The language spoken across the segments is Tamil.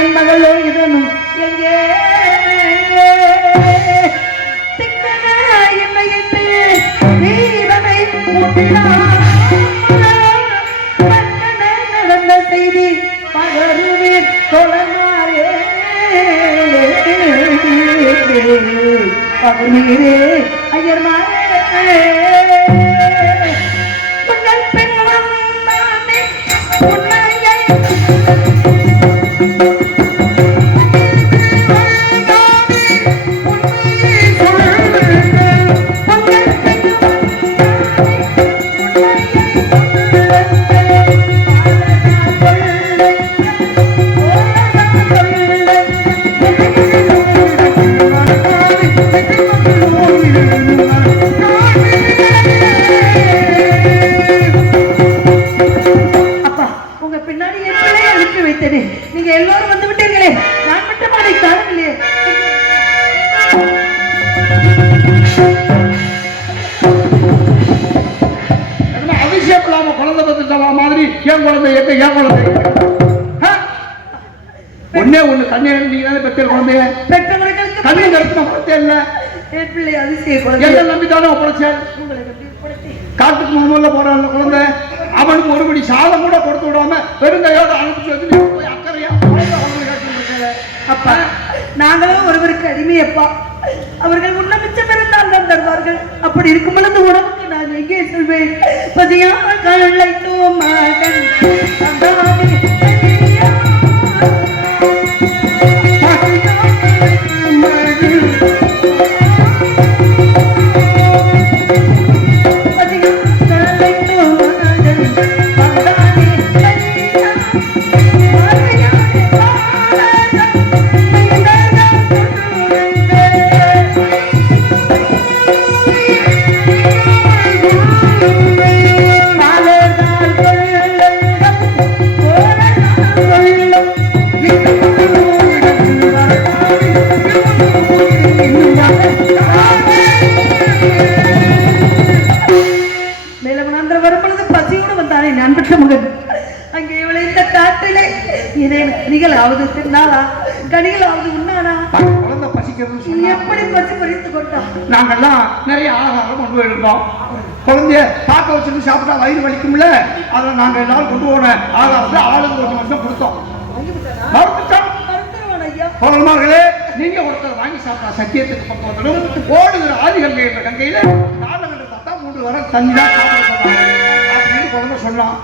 என் மகளோ இதனும் எங்கே வீரனை நடந்த செய்தி பகருவீர் தொழமாறே பகரீரே ஐயர்மாரே உங்கள் பெண் வந்தானே உன்னையை நீங்க எல்லாரும் வந்து விட்டீர்களே, நான் மட்டும் அதை காணவில்லையே. அபிஷேகம் இல்லாம குழந்தை பத்துட்டா மாதிரி ஏன் குழந்தை ஏன் குழந்தை ஒன்னே ஒண்ணு கண்ணே நீங்க தானே பெற்ற குழந்தைய பெற்றவர்களுக்கு கண்ணை நடத்தின குழந்தை இல்ல என் பிள்ளை அதிசய குழந்தை எதை நம்பித்தானே ஒப்படைச்சேன். காட்டுக்கு முதல்ல போறான் குழந்தை, அவனுக்கு ஒருபடி சாதம் கூட கொடுத்து விடாம பெருங்கையோட அனுப்பிச்சு வச்சு போய் அக்கறையா அப்பா நாங்களும் ஒருவருக்கு அடிமையப்பா. அவர்கள் உன்ன மிச்சம் இருந்தால் தான் தருவார்கள். அப்படி இருக்கும் பொழுது உடம்புக்கு நான் எங்கே செல்வேன்? பதியான கல்லை தோமாகன் அங்கே விளைந்த காட்டிலே கனிகளாவது தின்னாளா, கனிகளாவது உண்ணானா? குழந்தை பசிக்கிறது எப்படி பசி பறித்து கொண்டோம். நாங்கெல்லாம் நிறைய ஆகாரம் கொண்டு போயிருந்தோம். குழந்தைய தாக்க வச்சுட்டு சாப்பிட்டா வயிறு வலிக்கும்ல, அதை நாங்க எல்லாரும் கொண்டு போன ஆகாரத்தை ஆளுக்கு ஒரு வருஷம் கொடுத்தோம். பலமார்களே, நீங்க ஒருத்தர் வாங்கி சாப்பிட்டா சத்தியத்துக்கு பக்கம் ஓடுகிற ஆதிகள் கங்கையில காலங்கள் பார்த்தா 3 வரை தண்ணி தான் சாப்பிட அப்படின்னு குழந்தை சொன்னான்.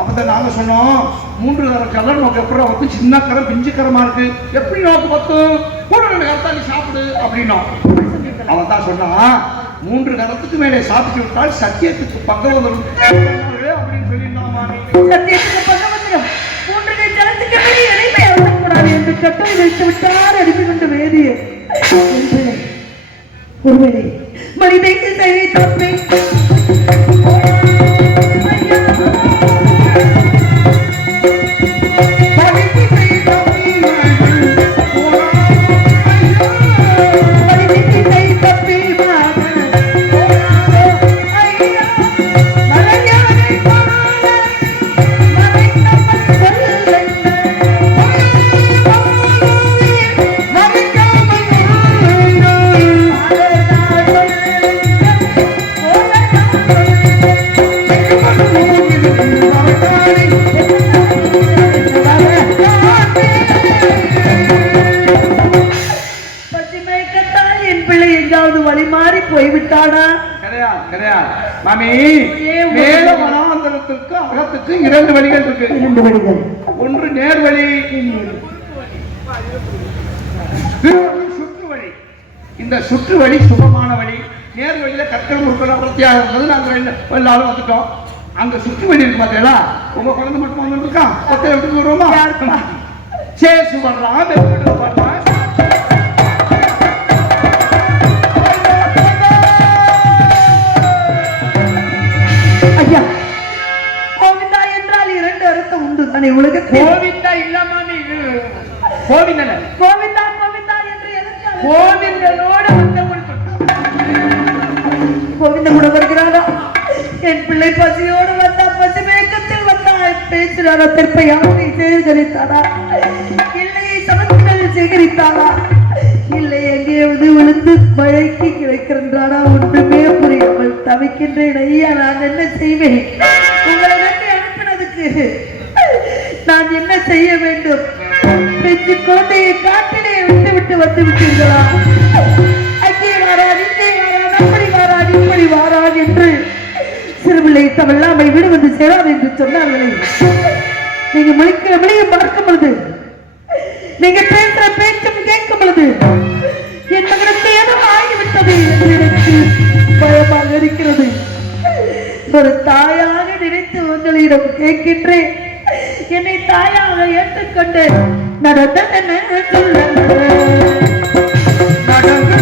அப்பதான் நாங்க சொன்னோம், 3 வரை கலர் நோக்கு எப்பறம் வந்து சின்ன கரம் பிஞ்சு கரமா இருக்கு, எப்படி நோக்கு பத்தும், கூட 2 கரத்தாலி சாப்பிடு அப்படின்னோம். அவன் தான் சொன்னான், 3 கரத்துக்கு மேலே சாப்பிட்டு விட்டால் சத்தியத்துக்கு பக்கம் வரும் அப்படின்னு சொல்லியிருந்தாமா. சத்தியத்துக்கு பக்கம் வந்துடும், 3 கை ஜலத்துக்கு மேலே எதையுமே அருளக்கூடாது என்று கட்டளை வைத்து விட்டார் அடிமை கொண்டு வேதியே. ஒருவேளை மனிதனுக்கு செய்ய தப்பை போய்விட்டானா? கிடையாது கிடையாது மாமி. மேல வனாந்தரத்திற்கு அகத்துக்கு 2 வழிகள் இருக்கு. 2 வழிகள். ஒன்று நேர் வழி, சுற்று வழி. இந்த சுற்று வழி சுகமான வழி. நேர் வழியில கற்கள் முற்கள் பிரத்தியாக இருந்தது. நாங்கள் எல்லாரும் வந்துட்டோம். அங்க சுற்று வழி இருக்கு பார்த்தீங்களா? உங்க குழந்தை மட்டும் வந்துருக்கான். பத்தை எப்படி வருவோமா? சேசு வரலாம், வரலாம். கோவிந்தா என்றால் 2 அர்த்தம் உண்டு தானே உலகத்தில். கோவிந்தா இல்லாம கோவிந்தன் கோவிந்தா கோவிந்தா என்று எதற்காக? கோவிந்தனோடு கோவிந்த கூட வருகிறாரா? என் பிள்ளை பசியோடு வந்தா, பசி மேக்கத்தில் வந்தா, பேசுறாரா தெற்ப யாரை சேகரித்தாரா இல்லையை சமத்துகள் சேகரித்தாரா இல்லை எங்கேயாவது விழுந்து மழைக்கு கிடைக்கின்றாரா ஒன்றுமே புரியாமல் தவிக்கின்றேன் ஐயா. நான் என்ன செய்வேன்? உங்களை நம்பி அனுப்பினதுக்கு நான் என்ன செய்ய வேண்டும்? பெற்று குழந்தையை காட்டிலே விட்டு வந்து விட்டீர்களா? அங்கே வாரான் இங்கே வாரான் அப்படி வாரான் இப்படி வாரான் என்று சிறுபிள்ளை தவல்லாமை வீடு வந்து சேராது என்று சொன்னார்களே. நீங்க மொழிக்கிற மொழியை பார்க்கும் பொழுது, நீங்க பேசுற பேச்சும் கேட்கும் பொழுது என் மகனுக்கு ஏதோ ஆகிவிட்டது என்று எனக்கு பயமாக இருக்கிறது. ஒரு தாயாக நினைத்து உங்களிடம் கேட்கின்றேன். என்னை தாயாக ஏற்றுக்கொண்டு நடந்ததென்ன தடங்கடில்லாமலே சாசனம்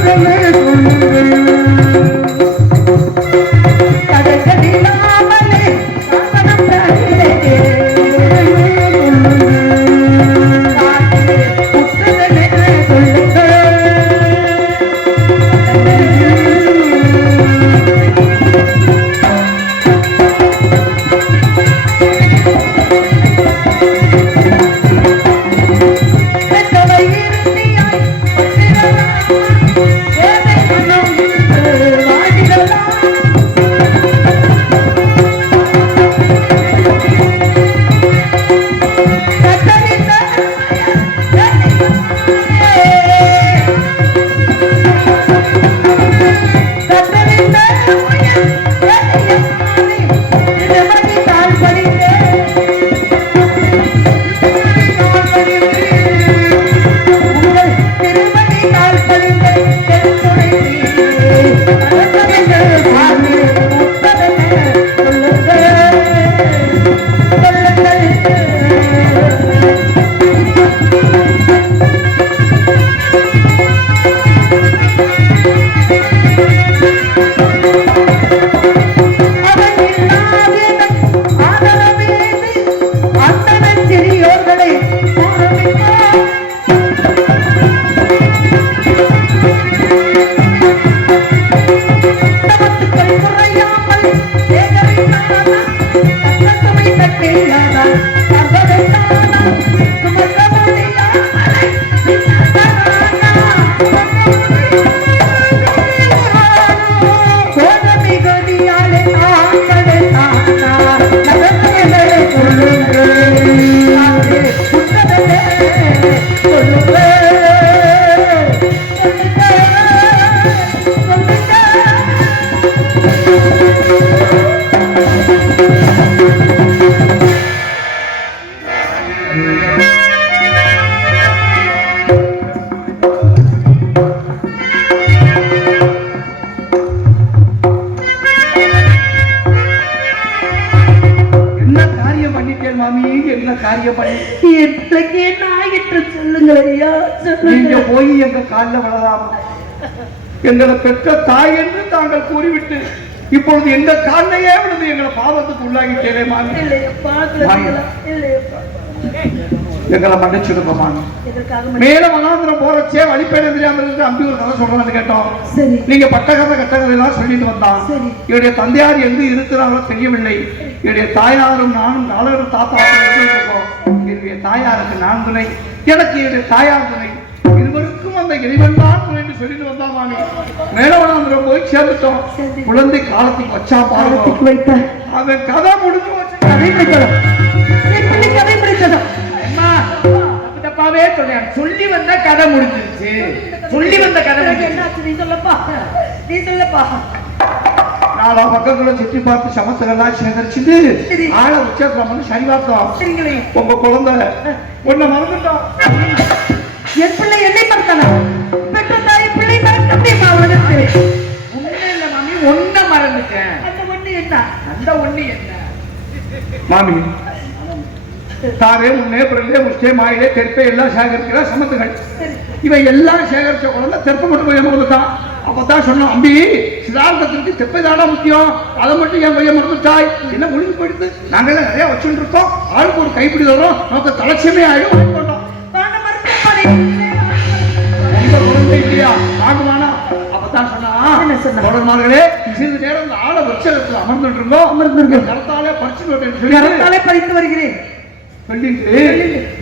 தாயிலே போய் எங்க காலில் விழலாமா? எங்களை பெற்ற தாய் என்று தாங்கள் கூறிவிட்டு இப்பொழுது எந்த காலையே விழுந்து எங்களை பாவத்துக்கு உள்ளாகிட்டே எங்களை மன்னிச்சிருக்கோமா? மேல வனாந்திரம் போறச்சே வழிபேட தெரியாம அம்பி ஒரு கதை சொல்றான்னு கேட்டோம். நீங்க பட்டகதை கட்டகதை எல்லாம் சொல்லிட்டு வந்தான். என்னுடைய தந்தையார் எங்கு இருக்கிறாங்களோ தெரியவில்லை. என்னுடைய தாயாரும் நானும் நாளரும் தாத்தா இருக்கோம். என்னுடைய தாயாருக்கு நான் துணை, எனக்கு என்னுடைய தாயார் துணை, இருவருக்கும் அந்த இறைவன் தான் துணை என்று சொல்லிட்டு வந்தா மாமி. மேலவனாந்திரம் போய் சேர்ந்துட்டோம். குழந்தை காலத்துக்கு வச்சா பாலத்துக்கு வைத்த அவன் கதை முடிஞ்சு வச்சு கதை பிடிக்கணும். கதை பிடிக்கணும் தப்பாவே சொன்னேன். சொல்லி வந்த கதை முடிஞ்சிருச்சு. சொல்லி வந்த கதை என்னாச்சு? நீ சொல்லப்பா, நீ சொல்லப்பா. நாலா பக்கத்துல சுற்றி பார்த்து சமத்தெல்லாம் சேகரிச்சுட்டு ஆள உச்சத்துல சரி பார்த்தோம். உங்க குழந்தை ஒன்ன மறந்துட்டோம். என் பிள்ளை என்னை மறக்கலாம். பெற்ற தாய் பிள்ளை மறக்க முடியுமா? ஒண்ணு இல்ல மாமி, ஒன்ன மறந்துட்டேன். அந்த ஒண்ணு என்ன? அந்த ஒண்ணு என்ன மாமி? தாரே முன்னே பிறந்தே முஷ்டே மாயிலே தெற்பே எல்லாம் சேகரிக்கிற சமத்துகள். இவன் எல்லாம் சேகரிச்ச குழந்தை தெற்ப மட்டும் போய் கொடுத்தான். அப்பதான் சொன்னோம், அம்பி சிதார்த்தத்திற்கு தெப்பை தாடா முக்கியம், அதை மட்டும் என் பையன் மறந்துட்டாய். என்ன முடிஞ்சு போயிடுது? நாங்களாம் நிறைய வச்சுட்டு இருக்கோம். ஆளுக்கு ஒரு கைப்பிடி தரோம். நமக்கு தலைச்சமே ஆயிடும். வாங்கிக்கொண்டோம். உங்க குழந்தை இல்லையா? வாங்குவானா? அப்பதான் சொன்னா என்ன சொன்னா? தொடர்மார்களே சிறிது நேரம் இந்த ஆள வச்சகத்தில் அமர்ந்துட்டு இருந்தோம். கரத்தாலே பறிச்சு விட்டேன்னு சொல்லி கரத்தாலே பறித்து வருகிறேன்.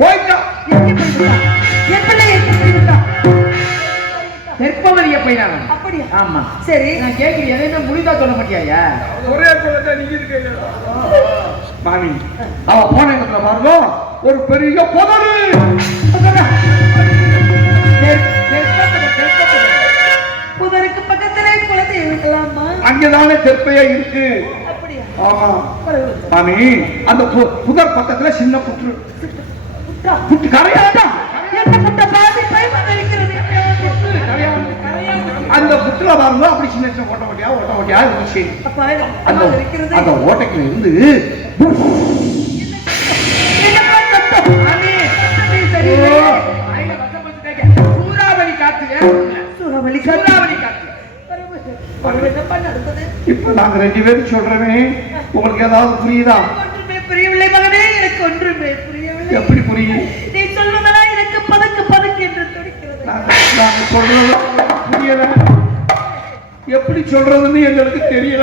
போயிட்டா எங்கே போய்விட்டா? என் பிள்ளை எங்கே போய்விட்டா? தெற்பவழிய போயினாங்க. அப்படியா? ஆமா. சரி, நான் கேட்கிறேன், எதையுமே முடிதா சொல்ல மாட்டியா? ஒரே சொல்லதான் நீங்க இருக்கீங்க. மாமி அவ போன இடத்துல பாருங்க, ஒரு பெரிய புதரு. புதருக்கு பக்கத்திலே குழந்தை இருக்கலாமா? அங்கதானே தெற்பையா இருக்கு. அப்படியா? ஆமா மாமி, அந்த புதர் பக்கத்துல சின்ன புற்று. புற்று கரையாட்டா என்ன புட்ட பாதி பயமா இருக்கிறது. அந்த புற்றுல பாருங்க, அப்படி சின்ன சின்ன ஓட்ட ஓட்டியா இருந்துச்சு. அப்பா அந்த இருக்கிறது. அந்த ஓட்டைக்குள்ள இருந்து என்னப்பா சத்தம்? ஆமே, சத்தமே சரியில்லை. வாயில வசம் வந்து கேட்க. சூறாவளி காத்து சூறாவளி சூறாவளி காத்து. என்னப்பா நடந்தது? இப்ப நாங்க 2 பேரும் சொல்றேன், உங்களுக்கு ஏதாவது புரியுதா? ஒன்றுமே புரியவில்லை மகனே, எனக்கு ஒன்றுமே புரியவில்லை. எப்படி புரியும்? நீ சொல்வதெல்லாம் எனக்கு பதக்கு பதக்கு என்று துடிக்கிறது. நாங்க சொல்றது புரியல, எப்படி சொல்றதுன்னு எங்களுக்கு தெரியல.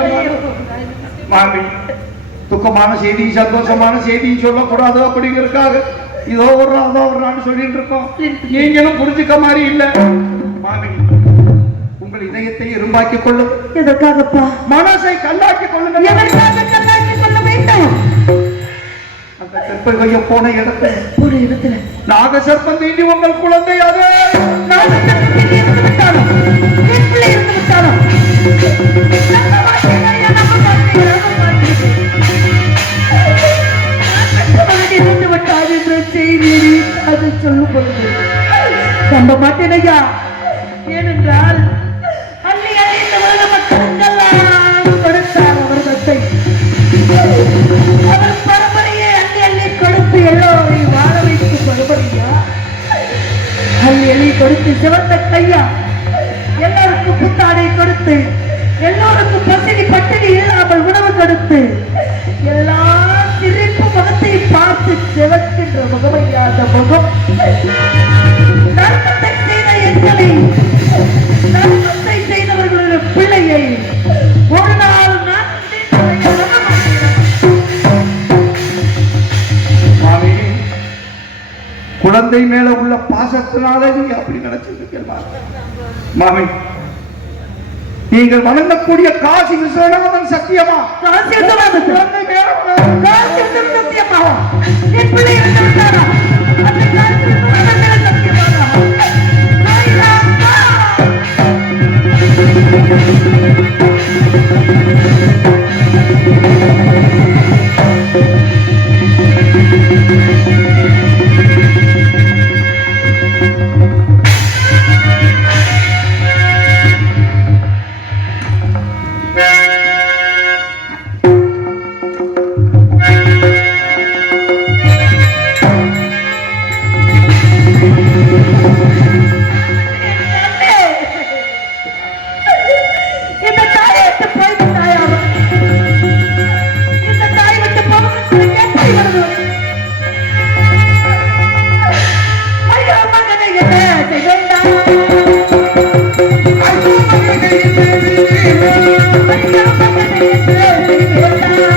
மாமி, துக்கமான செய்தி சந்தோஷமான செய்தி சொல்லக்கூடாது அப்படிங்கறதுக்காக இதோ ஒரு அதோ ஒரு நாள் சொல்லிட்டு இருக்கோம். நீங்களும் புரிஞ்சுக்க மாதிரி இல்ல. மாமி, உங்கள் இதயத்தை இரும்பாக்கிக் கொள்ளும். எதற்காகப்பா? மனசை கல்லாக்கிக் கொள்ளுங்க. எதற்காக கல்லாக்கிக் கொள்ள வேண்டும்? அந்த செப்பைய போன இடத்துல ஒரு இடத்துல நாகசர்ப்பம் தீண்டி உங்கள் குழந்தை அது நாகசர்ப்பம் இருந்து விட்டாரோ? என் பிள்ளை இருந்து விட்டாரோ? நம்ப மாட்டேன், நம்ப மாட்டேன், நம்ப மாட்டேன். நாகசர்ப்பம் இருந்து விட்டார் என்ற செய்தியை அது சொல்லும் பொழுது நம்ப மாட்டேன் ஐயா. ஏனென்றால் அள்ளி அழிந்த உலக மக்களுக்கெல்லாம் கொடுத்தார் அவர் தத்தை. அவர் பரம்பரையை அள்ளி அள்ளி கொடுத்து எல்லோரையும் வாழ வைத்து பரம்பரையா அள்ளி அள்ளி கொடுத்து சிவந்த கையா எல்லாருக்கும் புத்தாடை கொடுத்து எல்லோருக்கும் பசினி பட்டினி இல்லாமல் உணவு கொடுத்து எல்லா சிரிப்பு முகத்தை பார்த்து சிவக்கின்ற முகமையா அந்த முகம். தர்மத்தை செய்த எங்களை, தர்மத்தை செய்தவர்களுடைய பிள்ளையை ஒரு நாள் நான் மாமி, குழந்தை மேல உள்ள பாசத்தினால நீங்க அப்படி நினைச்சிருக்கீங்க. மாமி, நீங்கள் வணங்கக்கூடிய காசி விஸ்வநாதன் சத்தியமா? காசி விஸ்வநாதன் குழந்தை மேல காசி விஸ்வநாதன் சத்தியமாவா? என் பிள்ளை இருந்து விட்டாரா? அந்த காசி விஸ்வநாதன் மேல சத்தியமாவா? நாயிராப்பா! இந்த தாயை விட்டு போய்விட்டாயா? இந்த தாயை விட்டு போவதற்கு எப்படி வருவது? ஐயோ மகனை என்ன செய்வேண்டா? ஐயோ மகனை என்ன செய்வேண்டா? ஐயோ மகனை என்ன செய்வேண்டா? மகனை என்ன செய்வேண்டா?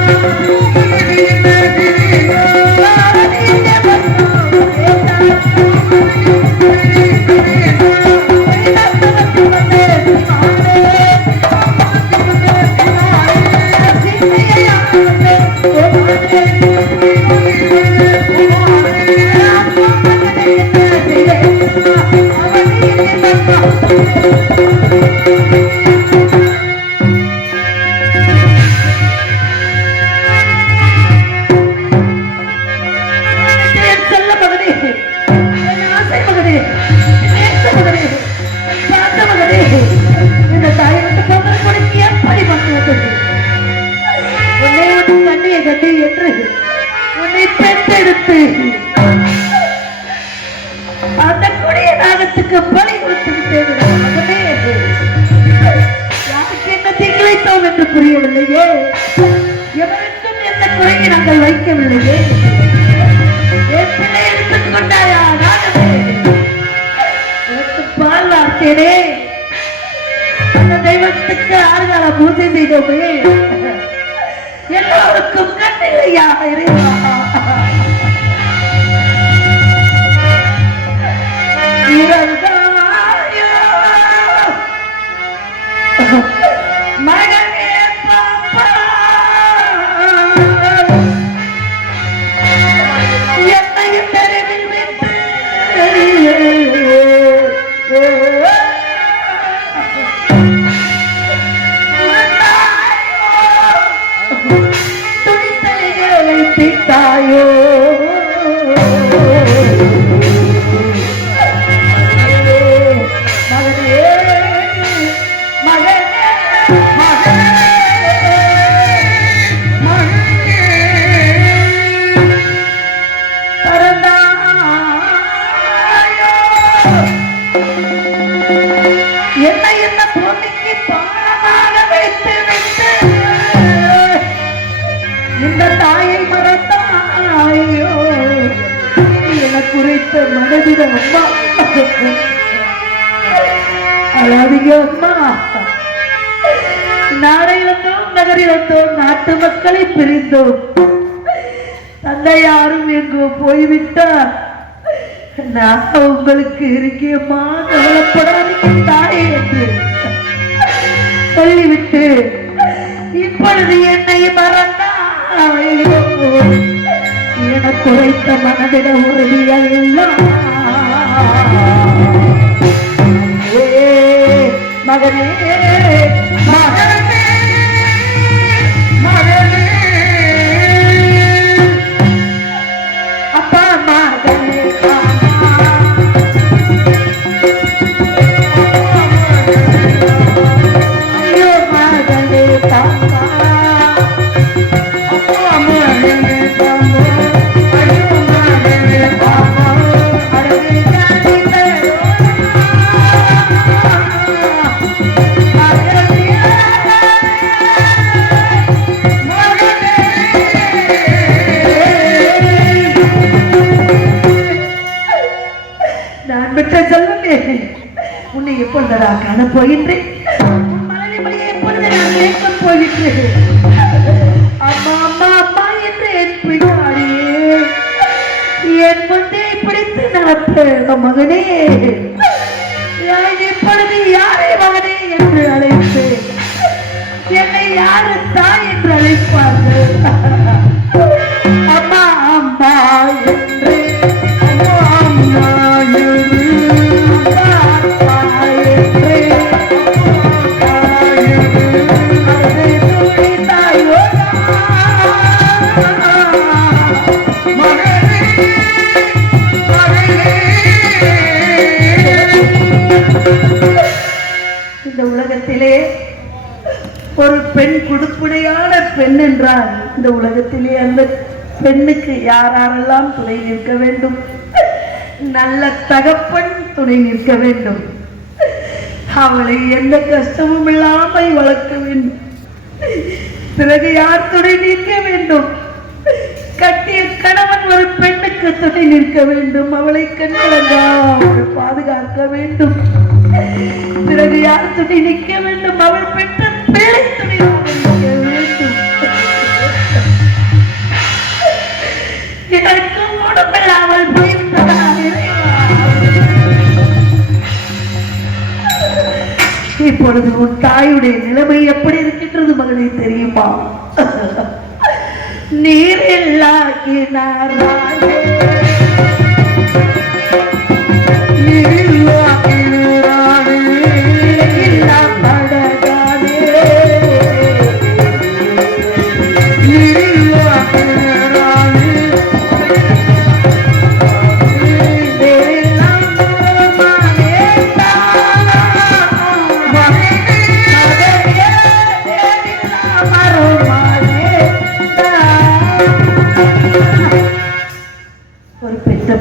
நீ என்ன செல்ல மகனே, என் ஆசை மகனே, நேச மகனே, பார்த்த மகனே, இந்த தாயை விட்டு போவதற்கு உனக்கு எப்படி வந்து வந்தது? உன்னை ஒரு கண்ணிய கட்டி என்று உன்னை பெற்றெடுத்து அந்த கொடிய நாகத்துக்கு பலி கொடுத்து விட்டேன் மகனே. யாருக்கு என்ன தீங்கிழைத்தோம் என்று புரியவில்லையே, எவருக்கும் எந்த குறையை நாங்கள் வைக்கவில்லையே. என் பிள்ளை எடுத்துக் கொண்டாயா நாகமே? உனக்கு பால் வார்த்தேனே, அந்த தெய்வத்தை செய்தோமே எல்லோருக்கும் கண்ணில்லையா இறைவா? இறந்தாயோ மகனே பாப்பா, என்னையும் தெருவில் விட்டு துணித்தலைகளை தீட்டாயோ குறைத்த மனதிட அம்மா அழாதீங்க அம்மா. நாடையிலந்தோம் நகரிலந்தோம் நாட்டு மக்களை பிரிந்தோம். தந்தை யாரும் எங்கோ போய்விட்டார். நான் உங்களுக்கு இருக்கேம்மா, கவலைப்படாதீங்க தாயே என்று சொல்லிவிட்டு இப்பொழுது என்னை மறந்தாயோ என குறைத்த மனதிட உறுதியெல்லாம் மகனே மகனே மகனே அப்பா மகனே ஐயோ மகனே தாத்தா அப்பா மகனே தாத்தா உன்னை எப்பொழுதா காண போகின்றேன்? எப்பொழுது நான் கேட்க போகின்றேன்? அம்மா அம்மா அம்மா என்று என் பின்னாடியே என் முன்னே பிடித்து நடப்ப மகனே, நான் எப்பொழுது யாரை மகனே என்று அழைப்பேன்? என்னை யாரு தாய் என்று அழைப்பார்கள்? அம்மா அம்மா என்று அம்மா இந்த உலகத்திலே ஒரு பெண் குடுப்புடையான பெண் என்றால் இந்த உலகத்திலே அந்த பெண்ணுக்கு யாரெல்லாம் துணை நிற்க வேண்டும்? நல்ல தகப்பன் துணை நிற்க வேண்டும். அவளை எந்த கஷ்டமும் இல்லாமல் வளர்க்க வேண்டும். பிறகு யார் துணை நிற்க வேண்டும்? கட்டிய கணவன் ஒரு பெண்ணுக்கு துணை நிற்க வேண்டும். அவளை கண்ணிலங்காமல் பாதுகாக்க வேண்டும். பிறகு யார் துணை நிற்க வேண்டும்? அவள் பெற்ற பிள்ளை துணை நிற்க வேண்டும். எனக்கு உடம்பில்லாமல் போய்விட்டதால் இப்பொழுது உன் தாயுடைய நிலைமை எப்படி இருக்கின்றது மகனே தெரியுமா? நீர் இல்லாக்கினார்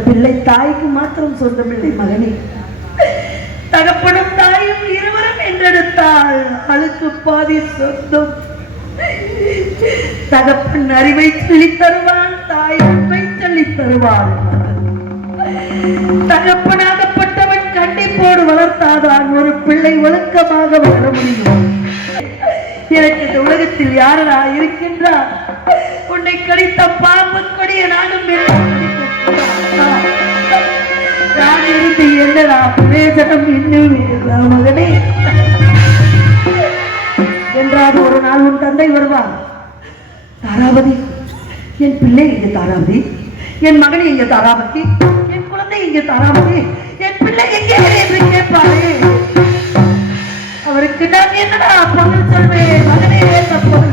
பிள்ளை தாய்க்கு மாத்திரம் சொந்தமில்லை மகனே. தகப்பனும் தாயும் இருவரும் என்றெடுத்தால் ஆளுக்கு பாதி சொந்தம். தகப்பன் அறிவை சொல்லித் தருவான், தாய் அன்பை சொல்லித் தருவாள். தகப்பனாகப்பட்டவன் கண்டிப்போடு வளர்த்தாதான் ஒரு பிள்ளை ஒழுக்கமாக வளர முடியும். எனக்கு இந்த உலகத்தில் யாரா இருக்கின்றார்? உன்னை கடித்த பாம்பு கொடிய நானும் நான் இருந்து என்னடா பிரயோஜனம் இன்னும் மகனே என்றாவது ஒரு நாள் உன் தந்தை வருவார். தாராவதி, என் பிள்ளை இங்கே தாராவதி, என் மகனை இங்கே தாராவதி, என் குழந்தை இங்கே தாராவதி, என் பிள்ளை எங்கே என்று கேட்பாரே. அவருக்கு நான் என்னடா பொருள் சொல்வேன்? மகனே பொருள்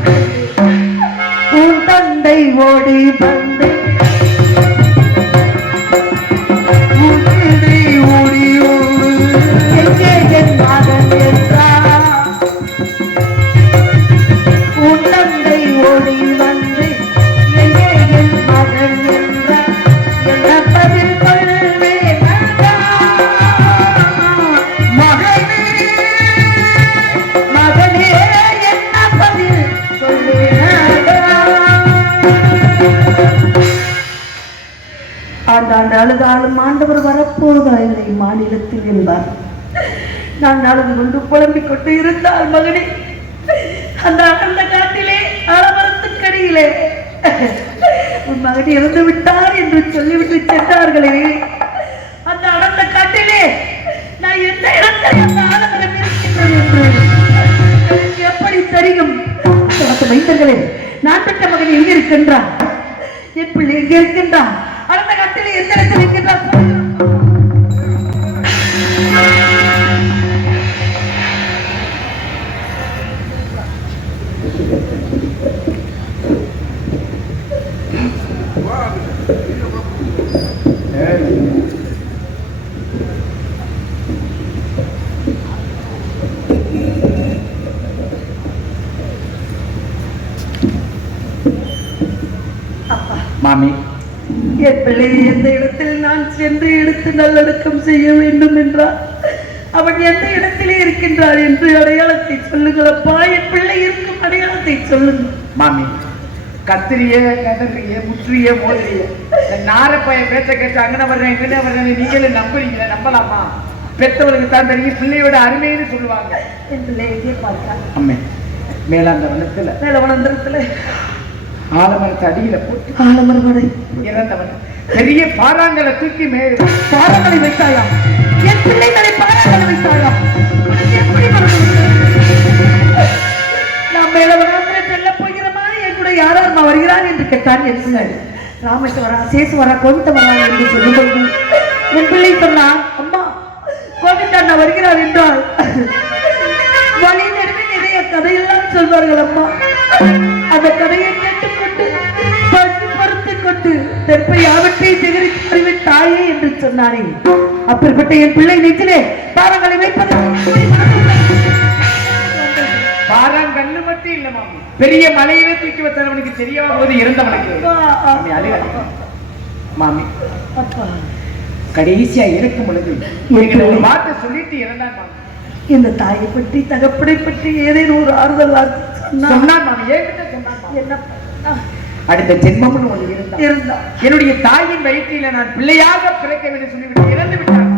உன் தந்தை ஓடி வந்து எங்கே என் மகன் என்றார். உன் தந்தை ஓடி வந்து எங்கே என் மகன் என்றார். என்ன பதில் சொல்வேன் மகனே, மகனே என்ன பதில் சொல்வேன்? ஆண்டாண்டு அழுதாலும் ஆண்டவர் வரப்போவதில்லை மாநிலத்தில் என்பார். நான் அழுது கொண்டு புலம்பிக் கொண்டு இருந்தால் மகனே, அந்த அடர்ந்த காட்டிலே ஆலமரத்துக்கடியிலே உன் மகன் இறந்து விட்டார் என்று சொல்லிவிட்டு சென்றார்களே, அந்த அடர்ந்த காட்டிலே நான் எந்த இடத்தில் அந்த ஆலமரம் இருக்கின்றது என்று எனக்கு எப்படி தெரியும்? மைந்தர்களே, நான் பெற்ற மகன் எங்கே இருக்கின்றான்? என் பிள்ளை எங்கே இருக்கின்றான்? அடர்ந்த காட்டிலே எந்த இடத்தில் இருக்கின்றான்? மாமி, என் பிள்ளை எந்த இடத்தில் நான் சென்று எடுத்து நல்லடக்கம் செய்ய வேண்டும் என்றார். அவன் எந்த இடத்திலே இருக்கின்றார் என்று அடையாளத்தை சொல்லுங்களப்பா. என் பிள்ளை இருக்கும் அடையாளத்தை சொல்லுங்கள் மாமி. கத்திரிய கதறிய முற்றிய மோதிரிய நாரப்பைய பேச்ச கேட்டு அங்கன வர்றேன் இங்கன வர்றேன் நீங்களே நம்புறீங்க? நம்பலாமா? பெற்றவர்களுக்கு தான் தெரியும் பிள்ளையோட அருமைன்னு சொல்லுவாங்க. என் பிள்ளை எங்கே பார்த்தார்? அம்மே, மேலாந்த வனத்துல மேலவனந்திரத்துல ஆலமரத்து அடியில போட்டு ஆலமரமடை இறந்தவன் பெரிய பாறாங்களை தூக்கி பாறாங்களை வைத்தாயா? என் பிள்ளைகளை பாறாங்களை வைத்தாயா? எப்படி நான் மேலவனந்திர செல்ல போகிற மாதிரி என் கூட யாரார் வருகிறார் என்று கேட்டான் என் பிள்ளை. ராமேஸ்வரா, சேசுவரா, கோவிந்தவரா என்று சொல்லும்போது என் பிள்ளை சொன்னான், அம்மா கோவிந்தண்ணா வருகிறார் என்றால் வழி நெருங்கி நிறைய கதையெல்லாம் சொல்வார்கள் அம்மா. அந்த கதையை கேட்டுக்கொண்டு பசி பருத்துக் கொண்டு தெற்பை யாவற்றை சேகரித்து அறிவின் தாயே என்று சொன்னாரே, அப்படிப்பட்ட என் பிள்ளை நெஞ்சிலே பாரங்களை வைப்பது பாறாங்கல்லு மட்டும் இல்ல மாமி, பெரிய மலையிலே தூக்கி வச்சவனுக்கு தெரியவா போது இறந்தவனுக்கு மாமி கடைசியா இருக்கும் பொழுது ஒரு வார்த்தை சொல்லிட்டு இறந்தான் மாமி. இந்த தாயை பற்றி தகப்படை பற்றி ஏதேனும் ஒரு ஆறுதல் வார்த்தை சொன்னான் மாமி. ஏகிட்ட சொன்னான் என்ன அடுத்த ஜென்மம்னு ஒன்று இருந்தா என்னுடைய தாயின் வயிற்றில நான் பிள்ளையாக பிறக்க வேண்டும் சொல்லிவிட்டு இறந்து விட்டான்.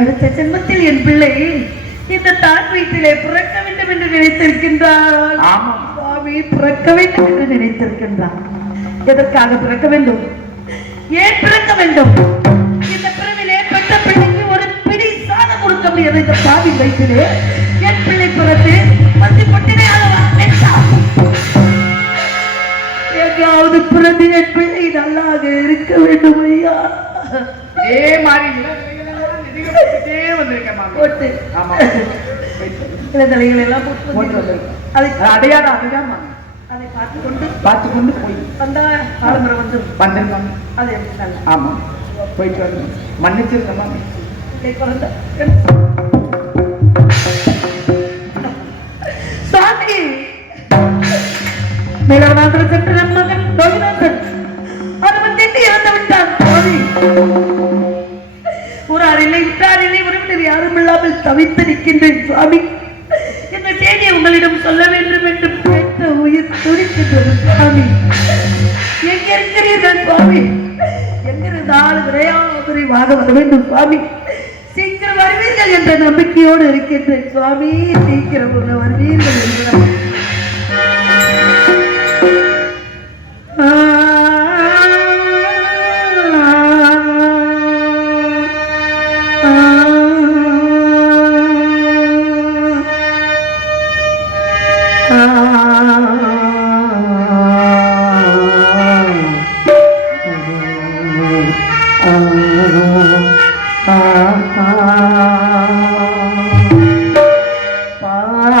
அடுத்த ஜென்மத்தில் என் பிள்ளை இந்த தாய் வயிற்றிலே பிறக்க வேண்டும் என்று நினைத்திருக்கின்றார். சுவாமி, பிறக்க வேண்டும் என்று நினைத்திருக்கின்றார். எதற்காக பிறக்க வேண்டும்? ஏன் பிறக்க வேண்டும்? இந்த பிறவிலே பெற்ற பிள்ளைக்கு ஒரு பிடி சாதம் கொடுக்க முடியாது. இந்த தாவி வயிற்றிலே என் பிள்ளை பிறந்து பசி பொட்டினையாக எங்காவது பிறந்து என் பிள்ளை நல்லாக இருக்க வேண்டும் ஐயா. இதே மாதிரி வந்திருக்கேன் போட்டு இளந்தலைகள் எல்லாம் போட்டு அடையாளம் அதுதான் அதை பார்த்து கொண்டு போய் வந்தா ஆலமரம் வந்து வந்திருக்காங்க. அது ஆமா, போயிட்டு வந்து மன்னிச்சிருக்கமா சுவாமி. மேலவனாந்திர சென்று நம் மகன் லோகிநாதன் அவன் திண்டி இறந்து விட்டான். ஊரார் இல்லை, உற்றார் இல்லை, உறவினர் யாரும் இல்லாமல் தவித்து நிற்கின்றேன் சுவாமி. இந்த செய்தியை உங்களிடம் சொல்ல வேண்டும் என்று கேட்ட உயிர் துடிக்கின்றது சுவாமி. எங்க இருக்கிறீர்கள் சுவாமி? எங்கிருந்தாலும் விரைவாக வர வேண்டும் சுவாமி. சீக்கிரம் வருவீர்கள் வருவீர்கள் என்ற நம்பிக்கையோடு இருக்கின்றேன் சுவாமி. சீக்கிரம் வருவீர்கள் என்று பாடவா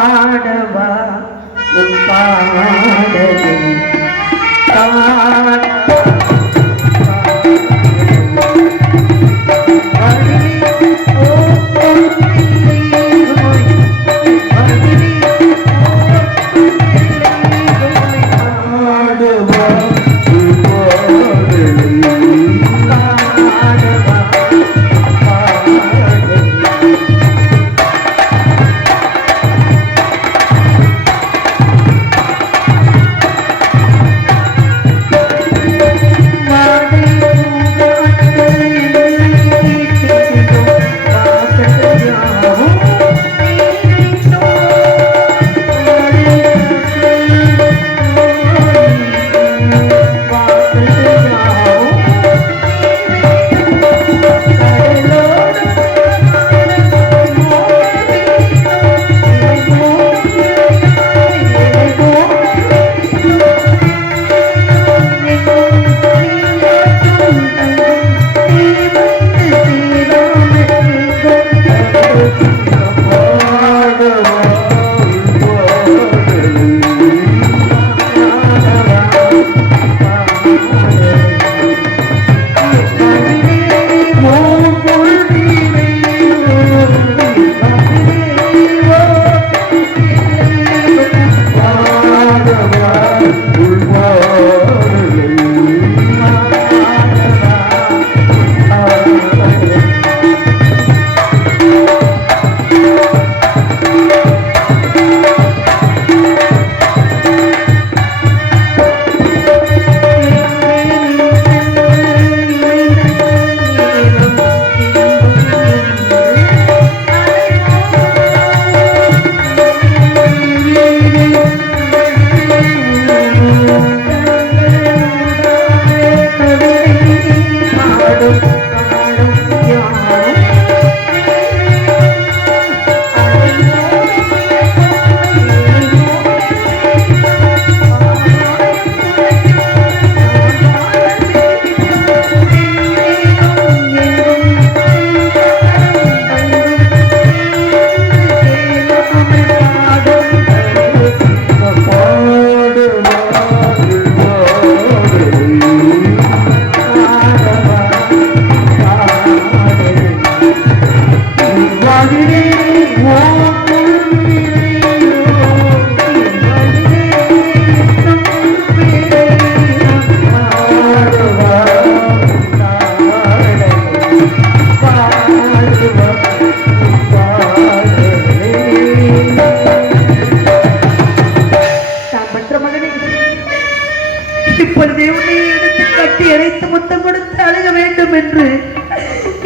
இப்பொழுதே உன்னை எடுத்து கட்டி அழைத்து முத்தம் கொடுத்து அழுக வேண்டும் என்று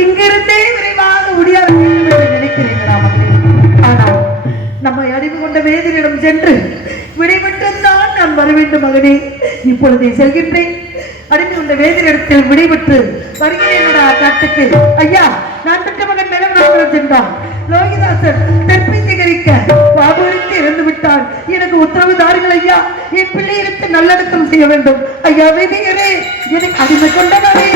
இங்கிருந்தே விரைவாக முடியாது என்று நினைக்கிறீர்களா மகளே? ஆனால் நம்மை அறிவு கொண்ட வேதியிடம் சென்று விடைபெற்றுத்தான் நான் வர வேண்டும் மகனே. இப்பொழுதே செல்கின்றேன். அடிமை கொண்ட வேதியிடத்தில் விடைபெற்று வருகிறேன் காட்டுக்கு. ஐயா, நான் பெற்ற மகன் நிலவரம் சென்றான். லோகிதாசர் தெற்பை சேகரிக்க பாபுவிற்கு இறந்து விட்டார். எனக்கு உத்தரவு தாருங்கள் ஐயா. என் பிள்ளைகளுக்கு நல்லடக்கம் செய்ய வேண்டும் ஐயா. வேதியரே, எனக்கு அடிமை கொண்டவரே.